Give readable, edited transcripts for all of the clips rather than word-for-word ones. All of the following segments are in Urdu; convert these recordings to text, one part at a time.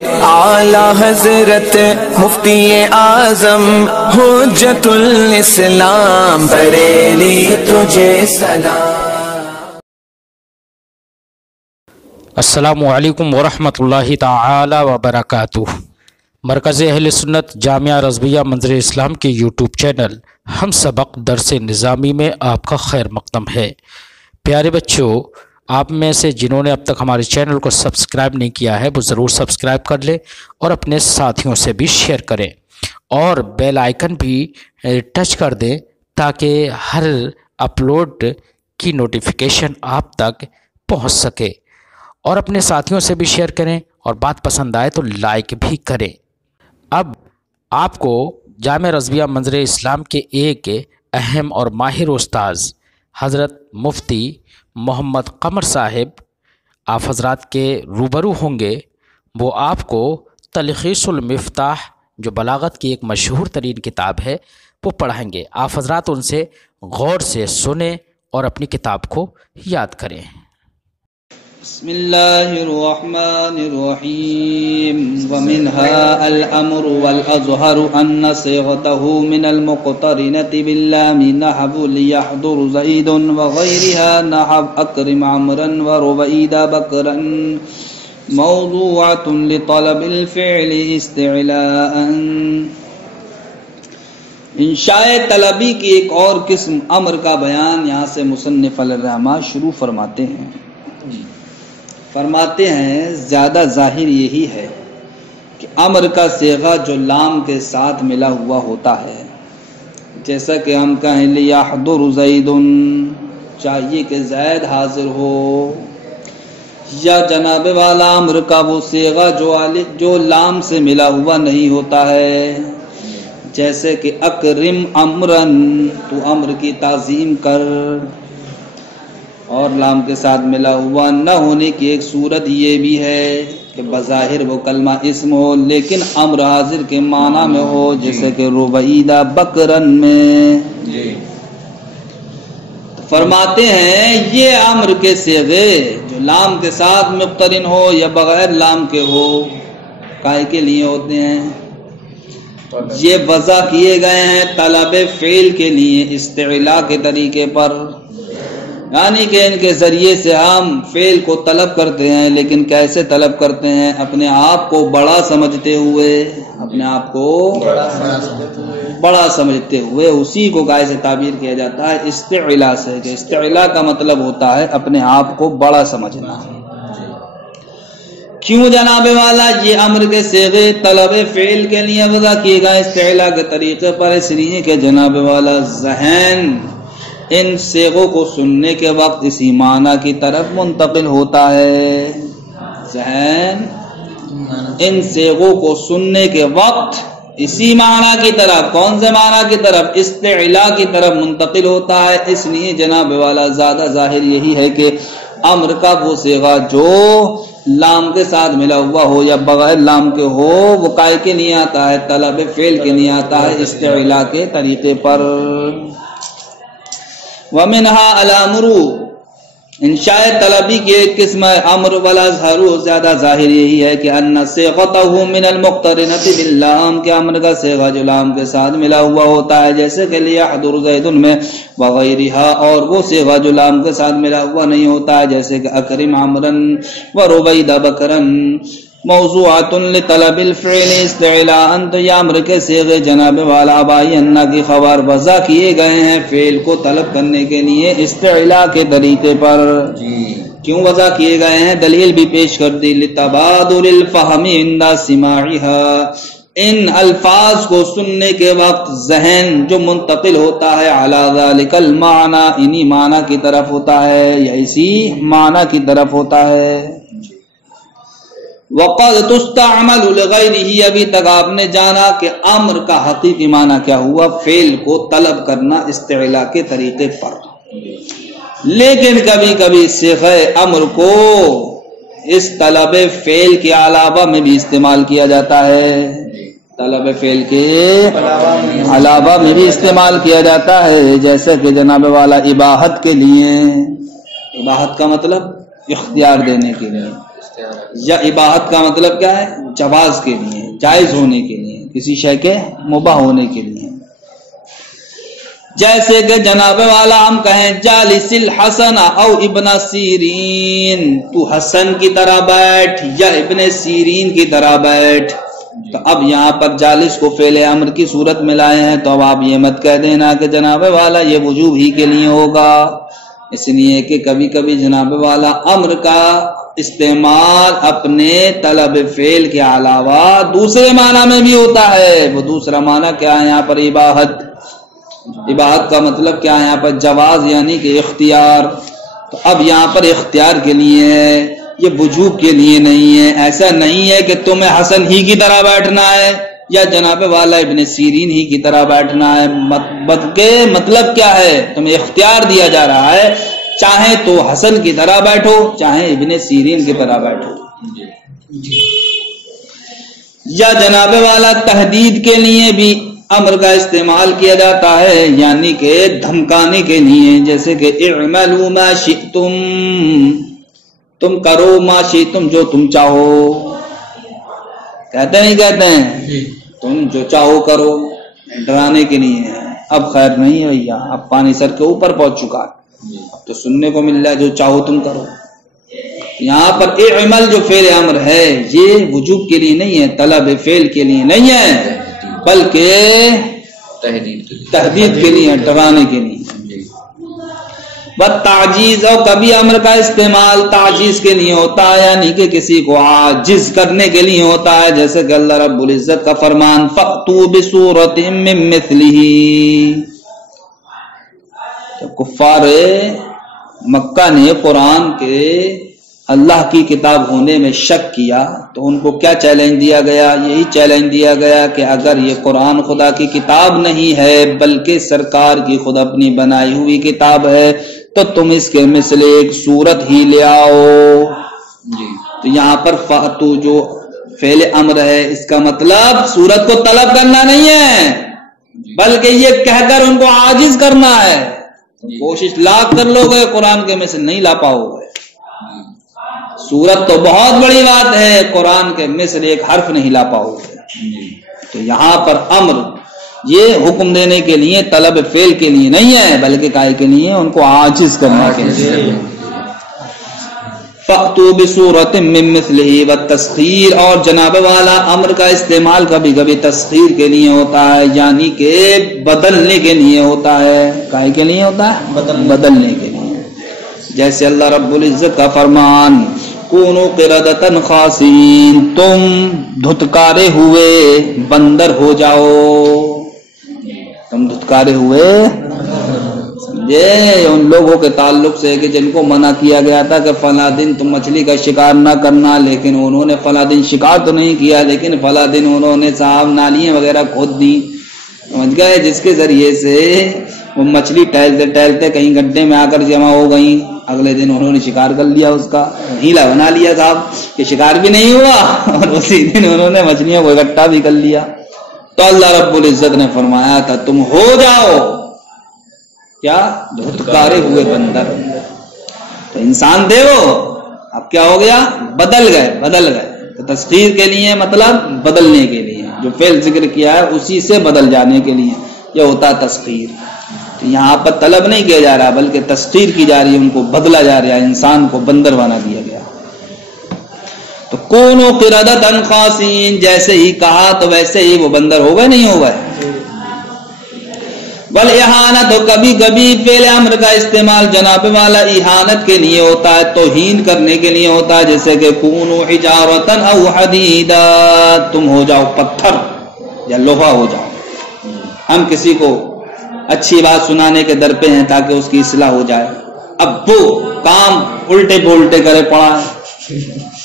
اعلیٰ حضرت مفتی اعظم حجت الاسلام بریلی تجھے سلام۔ السلام علیکم ورحمۃ اللہ تعالی وبرکاتہ۔ مرکز اہل سنت جامعہ رضویہ منظر اسلام کے یوٹیوب چینل ہم سبق درس نظامی میں آپ کا خیر مقدم ہے۔ پیارے بچوں، آپ میں سے جنہوں نے اب تک ہمارے چینل کو سبسکرائب نہیں کیا ہے وہ ضرور سبسکرائب کر لیں اور اپنے ساتھیوں سے بھی شیئر کریں اور بیل آئیکن بھی ٹچ کر دیں تاکہ ہر اپلوڈ کی نوٹیفیکیشن آپ تک پہنچ سکے، اور اپنے ساتھیوں سے بھی شیئر کریں اور بات پسند آئے تو لائک بھی کریں۔ اب آپ کو جامعہ رضویہ منظر اسلام کے ایک اہم اور ماہر استاذ حضرت مفتی محمد قمر صاحب آپ حضرات کے روبرو ہوں گے۔ وہ آپ کو تلخیص المفتاح جو بلاغت کی ایک مشہور ترین کتاب ہے وہ پڑھائیں گے۔ آپ حضرات ان سے غور سے سنیں اور اپنی کتاب کو یاد کریں۔ بسم اللہ الرحمن الرحیم ومنها الامر والاظہر ان صیغته من المقترنة باللام نحو لیحضر زید وغیرها نحو اکرم عمرا وربعید بکرا موضوعة لطلب الفعل استعلاء۔ انشاء طلبی کی ایک اور قسم امر کا بیان یہاں سے مصنف علیہ الرحمہ شروع فرماتے ہیں۔ زیادہ ظاہر یہی ہے کہ امر کا صیغہ جو لام کے ساتھ ملا ہوا ہوتا ہے، جیسا کہ ہم کہیں لیحضر زید، چاہیے کہ زید حاضر ہو، یا جناب والا امر کا وہ صیغہ جو لام سے ملا ہوا نہیں ہوتا ہے، جیسے کہ اکرم امرن، تو امر کی تعظیم کر، اور لام کے ساتھ ملا ہوا نہ ہونے کی ایک صورت یہ بھی ہے کہ بظاہر وہ کلمہ اسم ہو لیکن امر حاضر کے معنی میں ہو، جیسے کہ ربعیدہ بکرن میں۔ فرماتے ہیں یہ امر کے صیغے جو لام کے ساتھ مقترن ہو یا بغیر لام کے ہو، کائے کے لیے ہوتے ہیں؟ یہ وضع کیے گئے ہیں طلب فعل کے لیے استعلاء کے طریقے پر، یعنی کہ ان کے ذریعے سے ہم فعل کو طلب کرتے ہیں، لیکن کیسے طلب کرتے ہیں؟ اپنے آپ کو بڑا سمجھتے ہوئے، اپنے آپ کو بڑا سمجھتے ہوئے، اسی کو کیسے تعبیر کیا جاتا ہے؟ استعلاء سے، کہ استعلاء کا مطلب ہوتا ہے اپنے آپ کو بڑا سمجھنا۔ کیوں جناب والا یہ امر کے صیغے طلب فعل کے لیے وضع کیے گئے استعلاء کے طریقے پر؟ اس لیے کہ جناب والا ذہن ان صیغوں کو سننے کے وقت اسی معنی کی طرف منتقل ہوتا ہے۔ ذہن ان صیغوں کو سننے کے وقت اسی معنی کی طرف، کون سے معنی کی طرف؟ استعلاء کی طرف منتقل ہوتا ہے۔ اس لیے جناب والا زیادہ ظاہر یہی ہے کہ امر کا وہ صیغہ جو لام کے ساتھ ملا ہوا ہو یا بغیر لام کے ہو، وہ کائے کے لیے آتا ہے؟ طلب فعل کے لیے آتا ہے، استعلاء کے طریقے پر۔ وَمِنْهَا الْأَمْرُ، انشاء طلبی کی ایک قسم ہے امر والاظہر، زیادہ ظاہر یہی ہے کہ ان صیغتہ من المقترنۃ باللام، کہ امر کا صیغہ جو لام کے ساتھ ملا ہوا ہوتا ہے، جیسے کہ لیحضر زید میں، وغیرہا، اور وہ صیغہ جو لام کے ساتھ ملا ہوا نہیں ہوتا ہے، جیسے کہ اکرم عمرن وربعید بکرن موضوعات لطلب الفعل استعلاء۔ تو یہ امر کے صیغے جناب والا بائی انا کی خبر وضع کیے گئے ہیں فعل کو طلب کرنے کے لیے استعلاء کے طریقے پر۔ کیوں وضع کیے گئے ہیں؟ دلیل بھی پیش کر دی، لتبادل الفہم عند سماعها، ان الفاظ کو سننے کے وقت ذہن جو منتقل ہوتا ہے علی ذلک المعنی، انہی معنی کی طرف ہوتا ہے یا اسی معنی کی طرف ہوتا ہے۔ وقد تستعمل لغیرہ، ابھی تک آپ نے جانا کہ امر کا حقیقی معنی کیا ہوا؟ فعل کو طلب کرنا استعلاء کے طریقے پر، لیکن کبھی کبھی صیغہ امر کو اس طلب فعل کے علاوہ میں بھی استعمال کیا جاتا ہے، طلب فعل کے علاوہ میں بھی استعمال کیا جاتا ہے، جیسے کہ جناب والا اباحت کے لیے، اباحت کا مطلب اختیار دینے کے لیے، یا اباحت کا مطلب کیا ہے؟ جواز کے لیے، جائز ہونے کے لیے، کسی شے کے مباح ہونے کے لیے. جیسے کہ جناب والا ہم کہیں جالس الحسن او ابن سیرین، تو حسن کی طرح بیٹھ یا ابن سیرین کی طرح بیٹھ. تو اب یہاں پر جالس کو فعل امر کی صورت میں لائے ہیں، تو اب آپ یہ مت کہہ دینا کہ جناب والا یہ وجوب ہی کے لیے ہوگا، اس لیے کہ کبھی کبھی جناب والا امر کا استعمال اپنے طلب فعل کے علاوہ دوسرے معنی میں بھی ہوتا ہے. وہ دوسرا معنی کیا ہے یہاں پر؟ اباحت. اباحت کا مطلب کیا ہے یہاں پر؟ جواز، یعنی کہ اختیار. تو اب یہاں پر اختیار کے لیے ہے، یہ وجوب کے لیے نہیں ہے. ایسا نہیں ہے کہ تمہیں حسن ہی کی طرح بیٹھنا ہے یا جناب والا ابن سیرین ہی کی طرح بیٹھنا ہے، بلکہ مطلب کیا ہے؟ تمہیں اختیار دیا جا رہا ہے، چاہے تو حسن کی طرح بیٹھو، چاہے ابن سیرین کی طرح بیٹھو. یا جناب والا تحدید کے لیے بھی امر کا استعمال کیا جاتا ہے، یعنی کہ دھمکانے کے لیے، جیسے کہ اعملوا ما شئتم، تم کرو ما شئتم، جو تم چاہو. کہتے نہیں کہتے ہیں تم جو چاہو کرو، ڈرانے کے لیے. اب خیر نہیں ہے بھیا، اب پانی سر کے اوپر پہنچ چکا ہے، اب تو سننے کو مل رہا ہے جو چاہو تم کرو. یہاں پر اعمل جو فعل امر ہے یہ وجوب کے لیے نہیں ہے، طلب فعل کے لیے نہیں ہے، بلکہ تحدید کے لیے، ڈرانے کے لیے. تعجیز، اور کبھی امر کا استعمال تعجیز کے لیے ہوتا ہے، یعنی کہ کسی کو عاجز کرنے کے لیے ہوتا ہے، جیسے کہ اللہ رب العزت کا فرمان فَأْتُوا بِسُورَةٍ مِّن مِّثْلِهِ. کفار مکہ نے قرآن کے اللہ کی کتاب ہونے میں شک کیا تو ان کو کیا چیلنج دیا گیا؟ یہی چیلنج دیا گیا کہ اگر یہ قرآن خدا کی کتاب نہیں ہے بلکہ سرکار کی خود اپنی بنائی ہوئی کتاب ہے تو تم اس کے مثل ایک صورت ہی لے آؤ. تو یہاں پر فاتو جو فعل امر ہے اس کا مطلب صورت کو طلب کرنا نہیں ہے، بلکہ یہ کہہ کر ان کو عاجز کرنا ہے. کوشش لاکھ کر لو گے قرآن کے مثل نہیں لا پاؤ گے. صورت تو بہت بڑی بات ہے، قرآن کے مثل ایک حرف نہیں لا پاؤ گے. تو یہاں پر امر یہ حکم دینے کے لیے، طلب فعل کے لیے نہیں ہے، بلکہ کائے کے لیے؟ ان کو عاجز کرنے کے لیے. فَأْتُوا بِسُورَةٍ مِّن مِّثْلِهِ وَالتَّسْخِيرُ، اور جناب والا امر کا استعمال کبھی کبھی تسخیر کے لیے ہوتا ہے، یعنی کہ بدلنے کے لیے ہوتا ہے. کائے کے لیے ہوتا ہے؟ بدلنے کے لیے. جیسے اللہ رب العزت کا فرمان کونوا قردۃ خاسئین، تم دھتکارے ہوئے بندر ہو جاؤ. تم دھتکارے ہوئے، سمجھے؟ ان لوگوں کے تعلق سے کہ جن کو منع کیا گیا تھا کہ فلاں دن تم مچھلی کا شکار نہ کرنا، لیکن انہوں نے فلاں دن شکار تو نہیں کیا، لیکن فلاں دن انہوں نے صاحب نالیاں وغیرہ کھود دی، سمجھ گئے، جس کے ذریعے سے وہ مچھلی ٹہلتے ٹہلتے کہیں گڈھے میں آ کر جمع ہو گئی. اگلے دن انہوں نے شکار کر لیا، اس کا ہیلا بنا لیا صاحب کہ شکار بھی نہیں ہوا، اور اسی دن انہوں نے مچھلیوں کو اکٹھا بھی کر لیا. تو اللہ رب العزت نے فرمایا تھا تم ہو جاؤ کیا؟ دھتکارے ہوئے بندر. تو انسان تھے وہ، اب کیا ہو گیا؟ بدل گئے. تو تسخیر کے لیے مطلب بدلنے کے لیے، جو فعل ذکر کیا ہے اسی سے بدل جانے کے لیے یہ ہوتا ہے تسخیر. تو یہاں پر طلب نہیں کیا جا رہا بلکہ تسخیر کی جا رہی ہے، ان کو بدلا جا رہا ہے، انسان کو بندر بنا دیا گیا. تو کونوا قردۃ خاسئین، جیسے ہی کہا تو ویسے ہی وہ بندر ہو گئے، نہیں ہو گئے. والاہانت، کبھی کبھی فعل امر کا استعمال جناب والا اہانت کے لیے ہوتا ہے، توہین کرنے کے لیے ہوتا ہے، جیسے کہ کونوا حجارۃ او حدیدا، تم ہو جاؤ پتھر یا لوہا ہو جاؤ. ہم کسی کو اچھی بات سنانے کے در پہ ہیں تاکہ اس کی اصلاح ہو جائے، اب وہ کام الٹے پلٹے کرے پڑا ہے،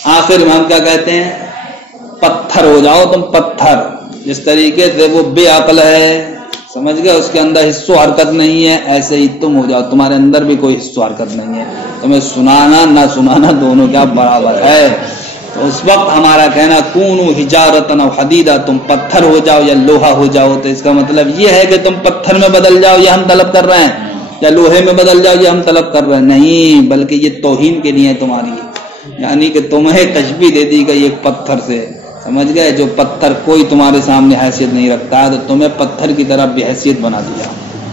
آخر میں ہم کیا کہتے ہیں؟ پتھر ہو جاؤ تم پتھر. جس طریقے سے وہ بے عقل ہے، سمجھ گئے، اس کے اندر حص و حرکت نہیں ہے، ایسے ہی تم ہو جاؤ، تمہارے اندر بھی کوئی حص و حرکت نہیں ہے، تمہیں سنانا نہ سنانا دونوں کیا برابر ہے. تو اس وقت ہمارا کہنا کونوا حجارۃ او حدیدا، تم پتھر ہو جاؤ یا لوہا ہو جاؤ، تو اس کا مطلب یہ ہے کہ تم پتھر میں بدل جاؤ یہ ہم طلب کر رہے ہیں، یا لوہے میں بدل جاؤ یہ ہم طلب کر رہے ہیں، نہیں، بلکہ یہ توہین کے لیے تمہاری. یعنی کہ تمہیں تشبیہ دے دی گئی ایک پتھر سے، سمجھ گئے، جو پتھر کوئی تمہارے سامنے حیثیت نہیں رکھتا ہے تو تمہیں پتھر کی طرح بے حیثیت بنا دیا.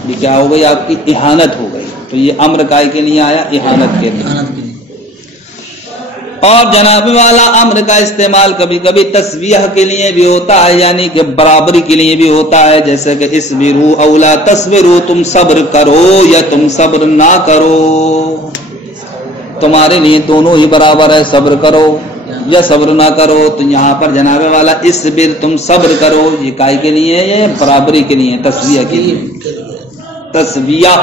یہ کیا ہو گئی؟ آپ کی اہانت ہو گئی. تو یہ امر کائے کے لیے آیا؟ اہانت کے لیے. اور جناب والا امر کا استعمال کبھی کبھی تسویہ کے لیے بھی ہوتا ہے، یعنی کہ برابری کے لیے بھی ہوتا ہے، جیسے کہ اسبرو او لا تصبرو، تم صبر کرو یا تم صبر نہ کرو، تمہارے لیے دونوں ہی برابر ہے، صبر کرو یا صبر نہ کرو. تو یہاں پر جناب والا اسبر، تم صبر کرو، یہ کائے کے لیے ہے؟ یہ برابری کے لیے، تسویہ کے لیے، تسویہ.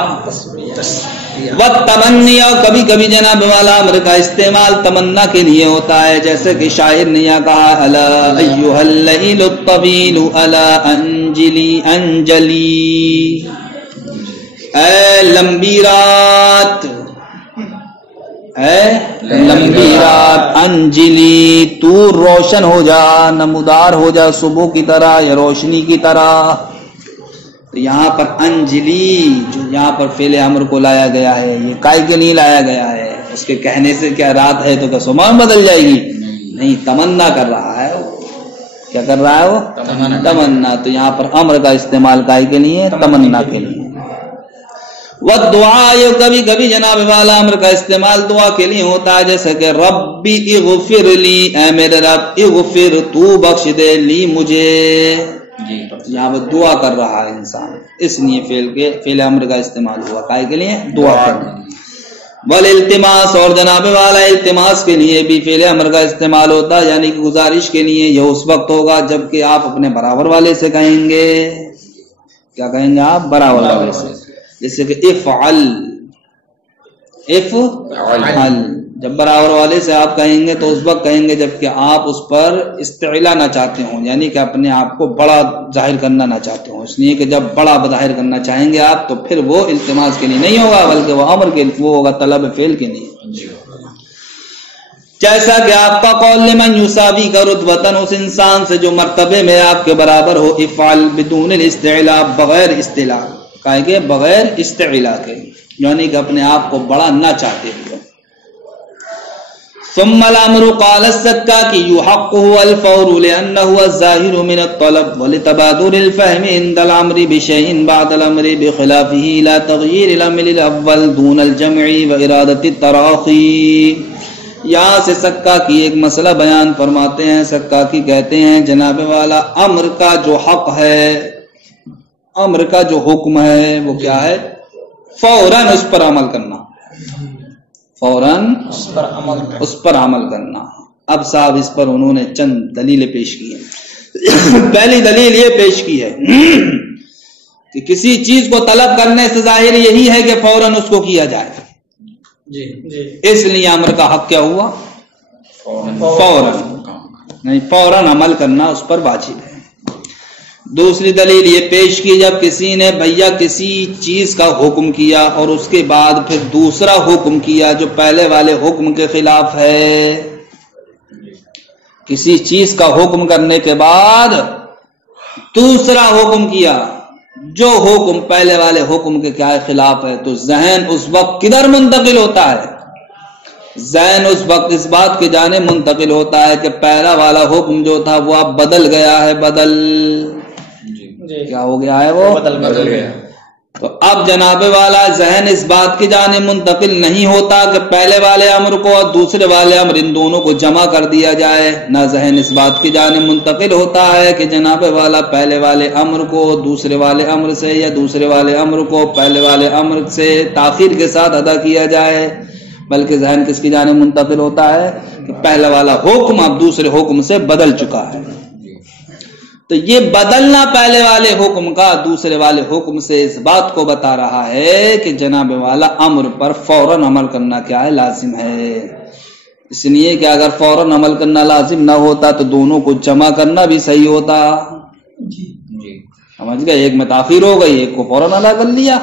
والتمنی، اور کبھی کبھی جناب والا امر کا استعمال تمنا کے لیے ہوتا ہے، جیسے کہ شاعر نے یہ کہا الا ایھا اللیل الطویل الا انجلی انجلی، اے لمبی رات، اے لمبی رات، انجلی تو روشن ہو جا، نمودار ہو جا صبح کی طرح یا روشنی کی طرح. تو یہاں پر انجلی جو یہاں پر فعل امر کو لایا گیا ہے، یہ کائے کے نہیں لایا گیا ہے؟ اس کے کہنے سے کیا رات ہے تو کیا صبح بدل جائے گی؟ نہیں، تمنا کر رہا ہے وہ. کیا کر رہا ہے وہ؟ تمنا. تو یہاں پر امر کا استعمال کائے کے لیے؟ تمنا کے لیے. والدعاء، کبھی کبھی جناب والا امر کا استعمال دعا کے لیے ہوتا ہے، جیسے کہ ربی اغفر لی، اے میرے رب، اغفر تو بخش دے، لی مجھے. یہاں پر دعا کر رہا ہے انسان، اس لیے فعل امر کا استعمال ہوا، کائے کے لیے؟ دعا کرنا. والالتماس، اور جناب والا التماس کے لیے بھی فعل امر کا استعمال ہوتا ہے، یعنی کہ گزارش کے لیے. یہ اس وقت ہوگا جب کہ آپ اپنے برابر والے سے کہیں گے. کیا کہیں گے آپ؟ برابر والے سے. جیسے کہ افعل، افعل، جب برابر والے سے آپ کہیں گے تو اس وقت کہیں گے جب کہ آپ اس پر استعلا نہ چاہتے ہوں، یعنی کہ اپنے آپ کو بڑا ظاہر کرنا نہ چاہتے ہوں. اس لیے کہ جب بڑا ظاہر کرنا چاہیں گے آپ تو پھر وہ التماس کے لیے نہیں ہوگا، بلکہ وہ امر کے، وہ ہوگا طلب فعل کے لیے. جیسا کہ آپ کا قول لمن یساوی کا رتبتن، اس انسان سے جو مرتبے میں آپ کے برابر ہو، افعل بدون الاستعلاء، بغیر استعلاء، کہا کہ بغیر استعلاء کے، یعنی کہ اپنے آپ کو بڑا نہ چاہتے ہوئے. ثم الامر قال السکاکی يحقه الفور لانه الظاهر من الطلب ولتبادر الفهم عند الامر بشيء بعد الامر بخلافه لا تغيير العمل الاول دون الجمع وارادة التراخي. یہاں سے سکاکی ایک مسئلہ بیان فرماتے ہیں. سکاکی کہتے ہیں جناب والا امر کا جو حق ہے، امر کا جو حکم ہے وہ کیا ہے؟ فوراً اس پر عمل کرنا، فوراً اس پر عمل کرنا. اب صاحب اس پر انہوں نے چند دلیلیں پیش کی ہیں. پہلی دلیل یہ پیش کی ہے کہ کسی چیز کو طلب کرنے سے ظاہر یہی ہے کہ فوراً اس کو کیا جائے. اس لیے امر کا حق کیا ہوا؟ فوراً، نہیں، فوراً عمل کرنا اس پر واجب ہے. دوسری دلیل یہ پیش کی، جب کسی نے بھیا کسی چیز کا حکم کیا اور اس کے بعد پھر دوسرا حکم کیا جو پہلے والے حکم کے خلاف ہے، کسی چیز کا حکم کرنے کے بعد دوسرا حکم کیا جو حکم پہلے والے حکم کے کیا خلاف ہے، تو ذہن اس وقت کدھر منتقل ہوتا ہے؟ ذہن اس وقت اس بات کی جانب منتقل ہوتا ہے کہ پہلا والا حکم جو تھا وہ اب بدل گیا ہے. بدل کیا ہو گیا ہے؟ وہ بدل گیا. تو اب جناب والا ذہن اس بات کی جانب منتقل نہیں ہوتا کہ پہلے والے امر کو اور دوسرے والے امر ان دونوں کو جمع کر دیا جائے. نہ ذہن اس بات کی جانب منتقل ہوتا ہے کہ جناب والا پہلے والے امر کو دوسرے والے امر سے یا دوسرے والے امر کو پہلے والے امر سے تاخیر کے ساتھ ادا کیا جائے، بلکہ ذہن کس کی جانب منتقل ہوتا ہے کہ پہلا والا حکم اب دوسرے حکم سے بدل چکا ہے. تو یہ بدلنا پہلے والے حکم کا دوسرے والے حکم سے اس بات کو بتا رہا ہے کہ جناب والا امر پر فوراً عمل کرنا کیا ہے؟ لازم ہے. اس لیے کہ اگر فوراً عمل کرنا لازم نہ ہوتا تو دونوں کو جمع کرنا بھی صحیح ہوتا. سمجھ گئے؟ ایک میں تاخیر ہو گئی، ایک کو فوراً ادا کر لیا،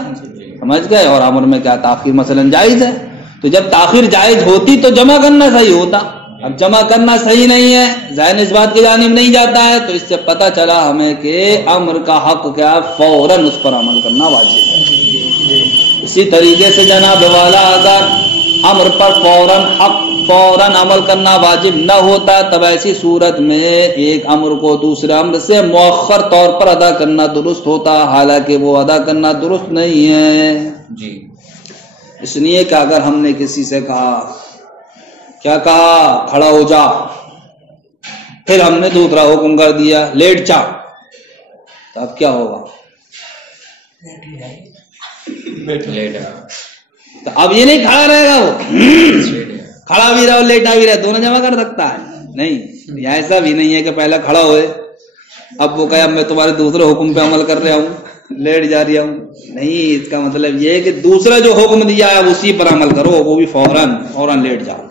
سمجھ گئے؟ اور امر میں کیا تاخیر مثلا جائز ہے، تو جب تاخیر جائز ہوتی تو جمع کرنا صحیح ہوتا. اب جمع کرنا صحیح نہیں ہے، ذہن اس بات کی جانب نہیں جاتا ہے، تو اس سے پتہ چلا ہمیں کہ امر کا حق کیا، فوراً اس پر عمل کرنا واجب ہے. اسی طریقے سے جناب والا اگر امر پر فوراً عمل کرنا واجب نہ ہوتا، تب ایسی صورت میں ایک امر کو دوسرے امر سے مؤخر طور پر ادا کرنا درست ہوتا، حالانکہ وہ ادا کرنا درست نہیں ہے جی۔ اس لیے کہ اگر ہم نے کسی سے کہا، کیا کہا، کھڑا ہو جا، پھر ہم نے دوسرا حکم کر دیا لیٹ جا، تو اب کیا ہوگا؟ تو اب یہ نہیں کھڑا رہے گا، وہ کھڑا بھی رہا لیٹا بھی رہا، دونوں جمع کر سکتا ہے نہیں؟ یا ایسا بھی نہیں ہے کہ پہلے کھڑا ہوئے اب وہ کہے اب میں تمہارے دوسرے حکم پہ عمل کر رہا ہوں، لیٹ جا رہا ہوں، نہیں۔ اس کا مطلب یہ ہے کہ دوسرا جو حکم دیا ہے اسی پر عمل کرو، وہ بھی فوراً لیٹ جاؤ۔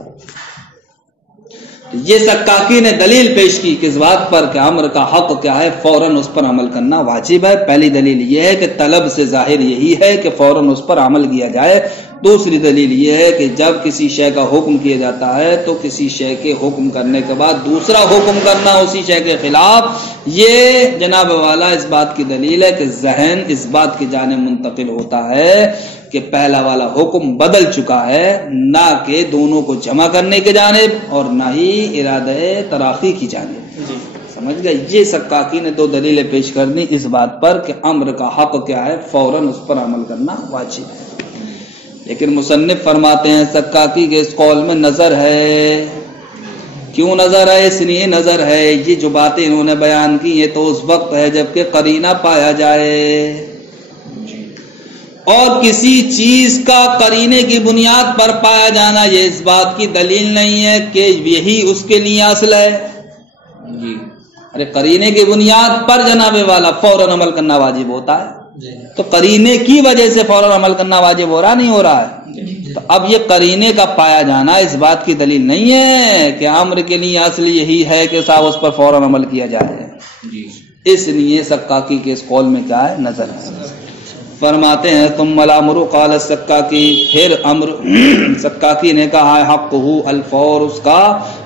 یہ سکاکی نے دلیل پیش کی کس بات پر کہ امر کا حق کیا ہے، فوراً اس پر عمل کرنا واجب ہے۔ پہلی دلیل یہ ہے کہ طلب سے ظاہر یہی ہے کہ فوراً اس پر عمل کیا جائے۔ دوسری دلیل یہ ہے کہ جب کسی شے کا حکم کیا جاتا ہے تو کسی شے کے حکم کرنے کے بعد دوسرا حکم کرنا اسی شے کے خلاف، یہ جناب والا اس بات کی دلیل ہے کہ ذہن اس بات کی جانب منتقل ہوتا ہے کہ پہلا والا حکم بدل چکا ہے، نہ کہ دونوں کو جمع کرنے کی جانب اور نہ ہی ارادہ تراخی کی جانب۔ سمجھ گئے؟ یہ سکاکی نے دو دلیلیں پیش کر دی اس بات پر کہ امر کا حق کیا ہے، فوراً اس پر عمل کرنا واجب ہے۔ لیکن مصنف فرماتے ہیں سکاکی کے اس قول میں نظر ہے۔ کیوں نظر ہے؟ اس لیے نظر ہے یہ جو باتیں انہوں نے بیان کی یہ تو اس وقت ہے جبکہ قرینہ پایا جائے، اور کسی چیز کا قرینے کی بنیاد پر پایا جانا یہ اس بات کی دلیل نہیں ہے کہ یہی اس کے لیے اصل ہے جی۔ ارے قرینے کی بنیاد پر جناب والا فوراً عمل کرنا واجب ہوتا ہے، تو قرینے کی وجہ سے فوراً عمل کرنا واجب ہو رہا نہیں ہو رہا ہے؟ تو اب یہ قرینے کا پایا جانا اس بات کی دلیل نہیں ہے کہ امر کے لیے اصل یہی ہے کہ صاحب اس پر فوراً عمل کیا جائے جی۔ اس لیے سکاکی کے اس قول میں کیا ہے؟ نظر ہے۔ فرماتے ہیں ثم الامر قال السکاکی، پھر امر سکاکی نے کہا ہے حقہ الفور، اس کا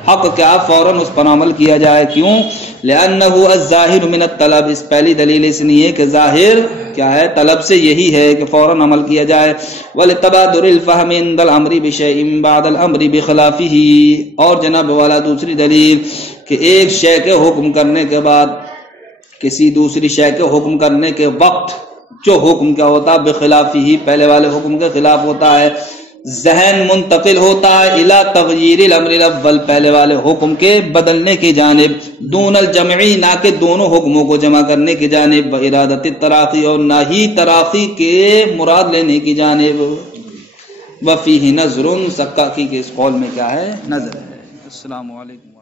حق کیا فوراً اس پر عمل کیا جائے۔ کیوں؟ لأنہ الظاہر من الطلب، اس پہلی دلیل اس لیے کہ ظاہر کیا ہے؟ طلب سے یہی ہے کہ فوراً عمل کیا جائے۔ ولتبادر الفہم عند الامر بشیء بعد الامر بخلافہ، اور جناب والا دوسری دلیل کہ ایک شے کے حکم کرنے کے بعد کسی دوسری شے کے حکم کرنے کے وقت جو حکم کیا ہوتا ہے؟ بخلافہ، پہلے والے حکم کے خلاف ہوتا ہے۔ ذہن منتقل ہوتا ہے الی تغییر الامر الاول، پہلے والے حکم کے بدلنے کی جانب، دون الجمعی، نہ کہ دونوں حکموں کو جمع کرنے کی جانب، ارادت التراخی، اور نہ ہی تراخی کے مراد لینے کی جانب۔ وفیہ نظر، سکاکی کے اس قول میں کیا ہے؟ نظر ہے۔ السلام علیکم۔